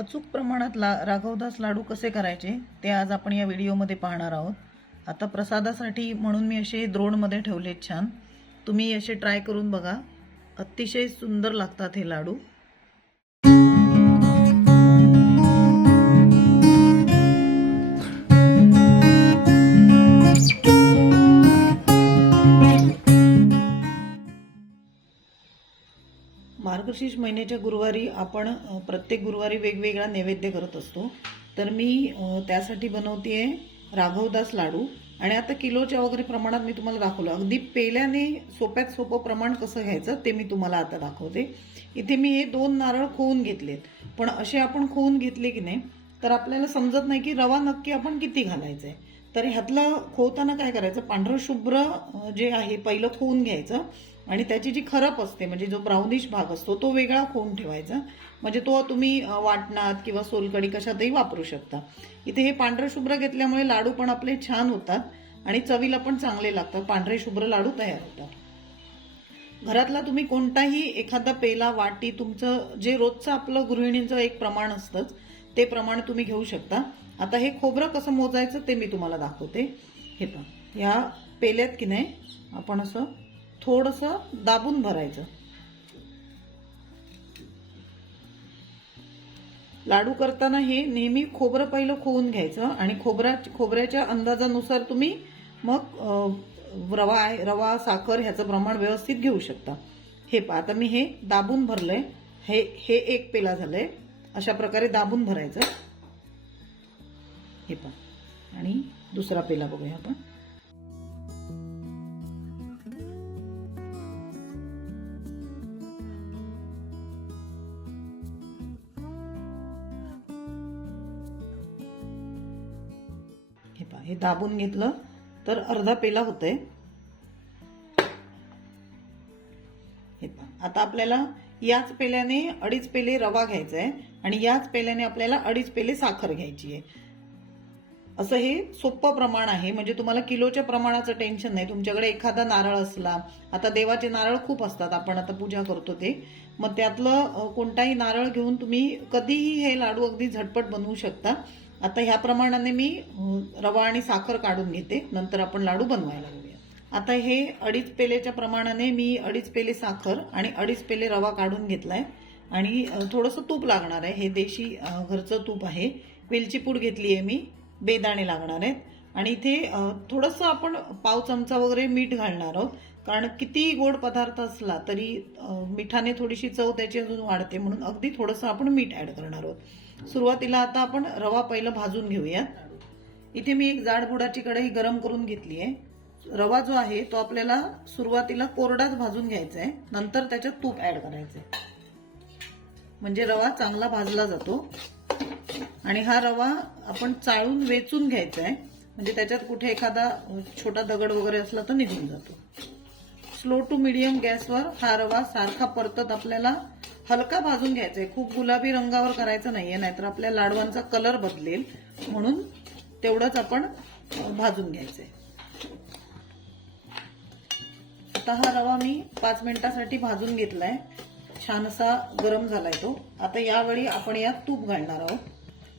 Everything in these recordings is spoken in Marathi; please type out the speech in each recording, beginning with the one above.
अचूक प्रमाणात ला राघवदास लाडू कसे करायचे ते आज आपण या व्हिडिओमध्ये पाहणार आहोत. आता प्रसादासाठी म्हणून मी असे द्रोणमध्ये ठेवलेत छान. तुम्ही असे ट्राय करून बघा. अतिशय सुंदर लागतात हे लाडू. मार्गशीर्ष महिन्याच्या गुरुवारी आपण प्रत्येक गुरुवारी वेगवेगळा नैवेद्य करत असतो. तर मी त्यासाठी बनवते राघवदास लाडू. आणि आता किलोच्या वगैरे प्रमाणात मी तुम्हाला दाखवलं. अगदी पेल्याने सोप्यात सोपं प्रमाण कसं घ्यायचं ते मी तुम्हाला आता दाखवते. इथे मी हे दोन नारळ खोवून घेतलेत. पण असे आपण खोवून घेतले की नाही तर आपल्याला समजत नाही की रवा नक्की आपण किती घालायचा आहे तर ह्यातलं खोवताना काय करायचं? पांढरं शुभ्र जे आहे पहिलं खोवून घ्यायचं. आणि त्याची जी खरप असते म्हणजे जो ब्राउनिश भाग असतो तो वेगळा होऊन ठेवायचा. म्हणजे तो तुम्ही वाटणात किंवा सोलकडी कशातही वापरू शकता. इथे हे पांढरं शुभ्र घेतल्यामुळे लाडू पण आपले छान होतात आणि चवीला पण चांगले लागतात. पांढरे शुभ्र लाडू तयार होतात. घरातला तुम्ही कोणताही एखादा पेला वाटी तुमचं जे रोजचं आपलं गृहिणींचं एक प्रमाण असतंच ते प्रमाण तुम्ही घेऊ शकता. आता हे खोबरं कसं मोजायचं ते मी तुम्हाला दाखवते. हे पण या पेल्यात की नाही आपण असं थोडंसं दाबून भरायचं. लाडू करताना हे नेहमी खोबरं पहिलं खोवून घ्यायचं आणि खोबरा खोबऱ्याच्या अंदाजानुसार तुम्ही मग रवा आहे रवा साखर ह्याचं प्रमाण व्यवस्थित घेऊ शकता. हे पहा आता मी हे दाबून भरलंय. हे हे एक पेला झालंय. अशा प्रकारे दाबून भरायचं. हे पहा. आणि दुसरा पेला बघूया आपण. हे दाबून घेतलं तर अर्धा पेला होतंय. हे आता आपल्याला याच पेल्याने अडीच पेले रवा घ्यायचा आहे आणि याच पेल्याने आपल्याला अडीच पेले साखर घ्यायची आहे. असं हे सोपं प्रमाण आहे म्हणजे तुम्हाला किलोच्या प्रमाणाचं टेन्शन नाही. तुमच्याकडे एखादा नारळ असला आता देवाचे नारळ खूप असतात आपण आता पूजा करतो ते. मग त्यातलं कोणताही नारळ घेऊन तुम्ही कधीही हे लाडू अगदी झटपट बनवू शकता. आता ह्या प्रमाणाने मी रवा आणि साखर काढून घेते. नंतर आपण लाडू बनवायला लागूया. आता हे अडीच पेलेच्या प्रमाणाने मी अडीच पेले साखर आणि अडीच पेले रवा काढून घेतलाय. आणि थोडंसं तूप लागणार आहे. हे देशी घरचं तूप आहे. वेलची पूड घेतली आहे मी. बेदाणे लागणार आहेत. आणि इथे थोडंसं आपण पाव चमचा वगैरे मीठ घालणार आहोत. कारण किती गोड पदार्थ असला तरी मिठाने थोडीशी चव त्याची अजून वाढते. म्हणून अगदी थोडंसं आपण मीठ ॲड करणार आहोत. सुरुवातीला आता आपण रवा पहिलं भाजून घेऊयात. इथे मी एक जाड बुडाची कढई गरम करून घेतली आहे. रवा जो आहे तो आपल्याला सुरुवातीला कोरडाच भाजून घ्यायचा आहे नंतर त्याच्यात तूप ऍड करायचं आहे म्हणजे रवा चांगला भाजला जातो. आणि हा रवा आपण चाळून वेचून घ्यायचा आहे म्हणजे त्याच्यात कुठे एखादा छोटा दगड वगैरे असला तर निघून जातो. स्लो टू मिडियम गॅसवर हा रवा सारखा परतत आपल्याला हलका भाजून घ्यायचा आहे खूप गुलाबी रंगावर करायचं नाहीये नाहीतर आपल्या लाडवांचा कलर बदलेल. म्हणून तेवढंच आपण भाजून घ्यायचंय. आता हा रवा मी पाच मिनिटासाठी भाजून घेतलाय. छान असा गरम झालाय तो. आता यावेळी आपण यात तूप घालणार आहोत.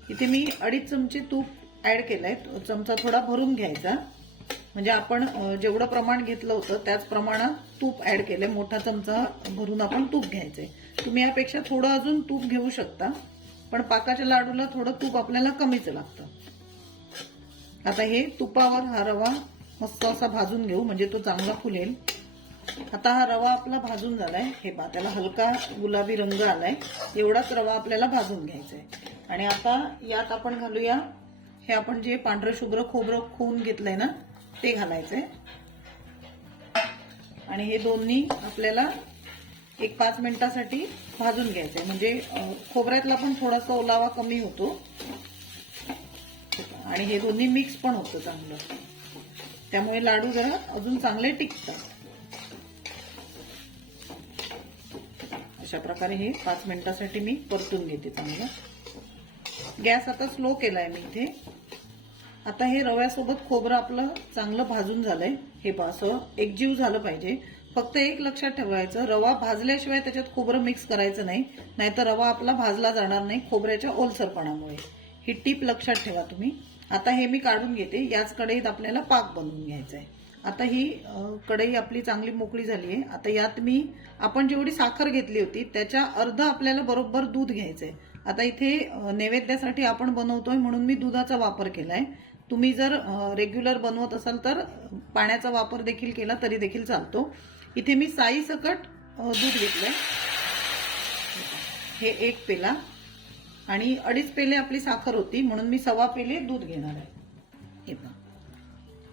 इथे मी अडीच चमचे तूप ऍड केलंय. चमचा थोडा भरून घ्यायचा. म्हणजे आपण जेवढं प्रमाण घेतलं होतं त्याच प्रमाणात तूप ऍड केलंय. मोठा चमचा भरून आपण तूप घ्यायचंय. तुम्ही यापेक्षा थोडं अजून तूप घेऊ शकता. पण पाकाच्या लाडूला थोडं तूप आपल्याला कमीच लागतं. आता हे तुपावर हा रवा मस्त असा भाजून घेऊ म्हणजे तो चांगला फुलेल. आता हा रवा आपला भाजून झालाय. हे पा त्याला हलका गुलाबी रंग आलाय. एवढाच रवा आपल्याला भाजून घ्यायचा आहे आणि आता यात आपण घालूया हे आपण जे पांढरं शुभ्र खोबरं खोवून घेतलंय ना ते घालायचंय. आणि हे दोन्ही आपल्याला एक पाच मिनिटासाठी भाजून घ्यायचं आहे म्हणजे खोबऱ्यातला पण थोडासा ओलावा कमी होतो. आणि हे दोन्ही मिक्स पण होतं चांगलं. त्यामुळे लाडू जरा अजून चांगले टिकतात. अशा प्रकारे हे पाच मिनिटासाठी मी परतून घेते चांगलं. गॅस आता स्लो केलाय मी इथे. आता हे रव्यासोबत खोबरं आपलं चांगलं भाजून झालंय. हे असं एकजीव झालं पाहिजे. फक्त एक लक्षात ठेवायचं रवा भाजल्याशिवाय त्याच्यात खोबरं मिक्स करायचं नाही नाहीतर रवा आपला भाजला जाणार नाही खोबऱ्याच्या ओलसरपणामुळे. ही टीप लक्षात ठेवा तुम्ही. आता हे मी काढून घेते याच कढईत आपल्याला पाक बनवून घ्यायचा आहे आता ही कढई आपली चांगली मोकळी झाली आहे आता यात मी आपण जेवढी साखर घेतली होती त्याच्या अर्ध आपल्याला बरोबर दूध घ्यायचं आहे आता इथे नैवेद्यासाठी आपण बनवतोय म्हणून मी दुधाचा वापर केला आहे तुम्ही जर रेग्युलर बनवत असाल तर पाण्याचा वापर देखील केला तरी देखील चालतो. इथे मी साई सकट दूध घेतलंय हे एक पेला. आणि अडीच पेले आपली साखर होती म्हणून मी सव्वा पेले दूध घेणार आहे. हे पहा.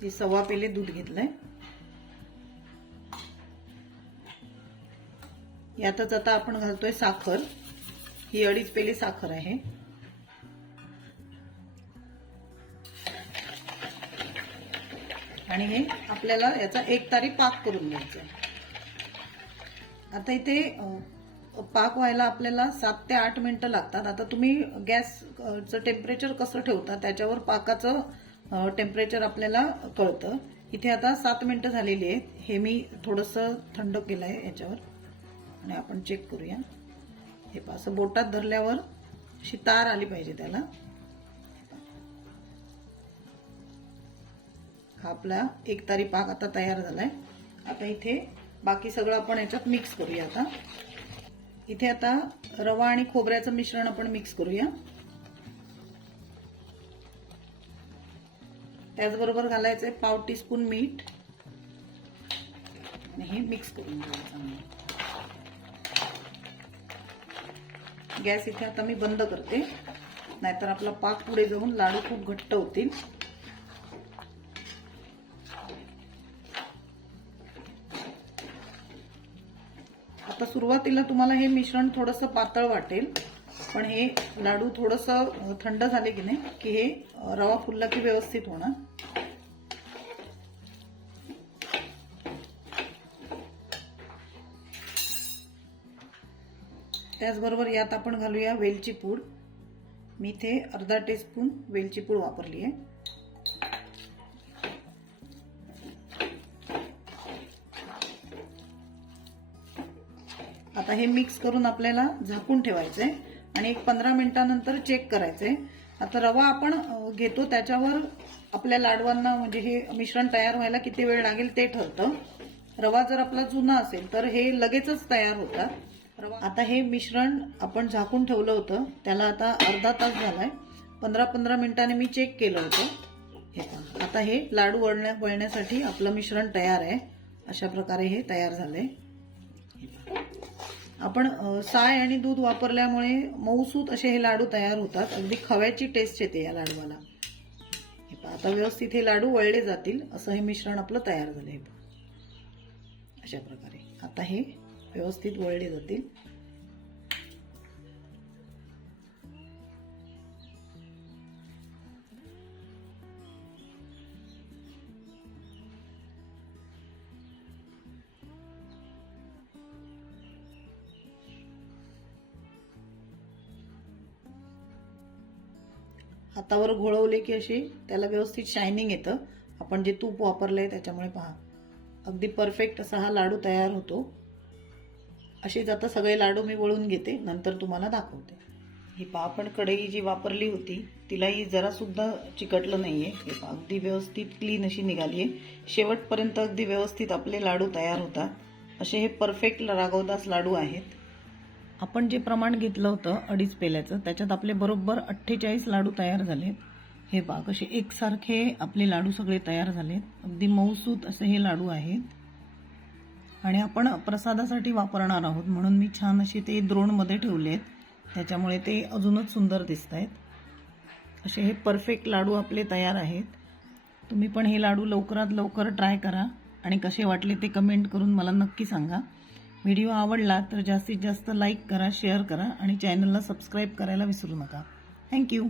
मी सव्वा पेले दूध घेतलंय. यातच आता आपण घालतोय साखर. ही अडीच पेली साखर आहे. आणि हे आपल्याला याचा एक तारी पाक करून घ्यायचा आहे आता इथे पाक व्हायला आपल्याला सात ते आठ मिनिटं लागतात. आता तुम्ही गॅसचं टेम्परेचर कसं ठेवता त्याच्यावर पाकाचं टेम्परेचर आपल्याला कळतं. इथे आता सात मिनिटं झालेली आहेत. हे मी थोडंसं थंड केलं आहे याच्यावर. आणि आपण चेक करूया. हे पा असं बोटात धरल्यावर अशी तार आली पाहिजे त्याला. हा आपला एक तारी पाक आता तयार झालाय. आता इथे बाकी सगळं आपण याच्यात मिक्स करूया आता. इथे आता रवा आणि खोबऱ्याचं मिश्रण आपण मिक्स करूया. त्याचबरोबर घालायचंय पाव टीस्पून मीठ. आणि हे मिक्स करून घ्यायचं गॅस इथे आता मी बंद करते. नाहीतर आपला पाक पुढे जाऊन लाडू खूप घट्ट होतील. आता सुरुवातीला तुम्हाला हे मिश्रण थोडंसं पातळ वाटेल. पण हे लाडू थोडंसं थंड झाले की नाही की हे रवा फुलला की व्यवस्थित होणार. त्याचबरोबर यात आपण घालूया वेलची पूड. मी इथे अर्धा टीस्पून वेलची पूड वापरली आहे आता हे मिक्स करून आपल्याला झाकून ठेवायचंय. आणि एक पंधरा मिनिटानंतर चेक करायचंय. आता रवा आपण घेतो त्याच्यावर आपल्या लाडवांना म्हणजे हे मिश्रण तयार व्हायला किती वेळ लागेल ते ठरतं. रवा जर आपला जुना असेल तर हे लगेचच तयार होतात. रवा आता हे मिश्रण आपण झाकून ठेवलं होतं. त्याला आता अर्धा तास झालाय. पंधरा पंधरा मिनिटाने मी चेक केलं होतं. हे आता हे लाडू वळण्या वळण्यासाठी आपलं मिश्रण तयार आहे. अशा प्रकारे हे तयार झालंय. आपण साय आणि दूध वापरल्यामुळे मऊसूत असे हे लाडू तयार होतात. अगदी खव्याची टेस्ट येते या लाडवाला. हे पहा, आता व्यवस्थित हे लाडू वळले जातील असं हे मिश्रण आपलं तयार झालं हे पहा. अशा प्रकारे. आता हे व्यवस्थित वळले जातील. हातावर घोळवले की अशी त्याला व्यवस्थित शायनिंग येतं. आपण जे तूप वापरलंय त्याच्यामुळे पहा. अगदी परफेक्ट असा हा लाडू तयार होतो. असेच आता सगळे लाडू मी वळून घेते नंतर तुम्हाला दाखवते. ही पहा आपण कढई जी वापरली होती तिलाही जरासुद्धा चिकटलं चिकटलं आहे हे पहा अगदी व्यवस्थित क्लीन अशी निघाली आहे शेवटपर्यंत अगदी व्यवस्थित आपले लाडू तयार होतात. असे हे परफेक्ट राघवदास लाडू आहेत. आपण जे प्रमाण घेतलं होतं अडीच पेल्याचं त्याच्यात आपले बरोबर अठ्ठेचाळीस लाडू तयार झालेत. हे पहा कसे एकसारखे आपले लाडू सगळे तयार झालेत. अगदी मऊसूत असे हे लाडू आहेत. आणि आपण प्रसादासाठी वापरणार आहोत म्हणून मी छान असे ते द्रोणमध्ये ठेवलेत. त्याच्यामुळे ते अजूनच सुंदर दिसत आहेत असे हे परफेक्ट लाडू आपले तयार आहेत. तुम्ही पण हे लाडू लवकरात लवकर ट्राय करा. आणि कसे वाटले ते कमेंट करून मला नक्की सांगा. व्हिडिओ आवडला तर जास्तीत जास्त लाईक करा शेअर करा आणि चॅनलला सबस्क्राईब करायला विसरू नका. थँक्यू